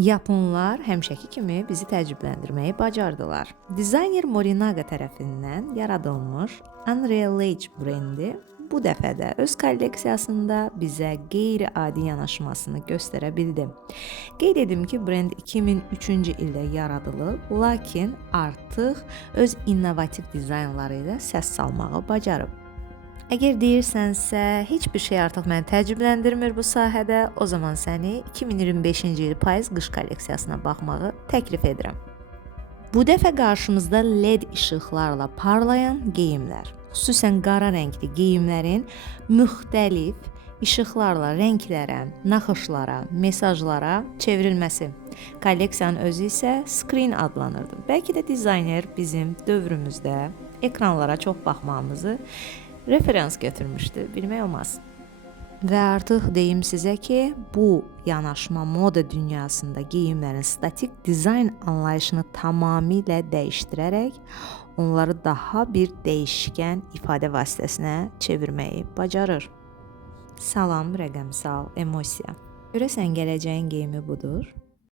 Yaponlar həmişəki kimi bizi təəccübləndirməyi bacardılar. Dizayner Morinaga tərəfindən yaradılmış Unreal Age brendi bu dəfə də öz kolleksiyasında bizə qeyri-adi yanaşmasını göstərə bildi. Qeyd edim ki, brend 2003-cü ildə yaradılıb, lakin artıq öz innovativ dizaynları ilə səs salmağı bacarıb. Əgər deyirsənsə, heç bir şey artıq məni təəccübləndirmir bu sahədə, o zaman səni 2025-ci il payız qış kolleksiyasına baxmağı təklif edirəm. Bu dəfə qarşımızda LED işıqlarla parlayan geyimlər, xüsusən qara rəngli geyimlərin müxtəlif işıqlarla rənglərə, naxışlara, mesajlara çevrilməsi. Kolleksiyanın özü isə screen adlanırdı. Bəlkə də dizayner bizim dövrümüzdə ekranlara çox baxmağımızı referans götürmüşdü, bilmək olmaz. Və artıq deyim sizə ki, bu yanaşma moda dünyasında geyimlərin statik dizayn anlayışını tamamilə dəyişdirərək onları daha bir dəyişkən ifadə vasitəsinə çevirməyi bacarır. Salam, rəqəmsal emosiya. Görəsən gələcəyin geyimi budur?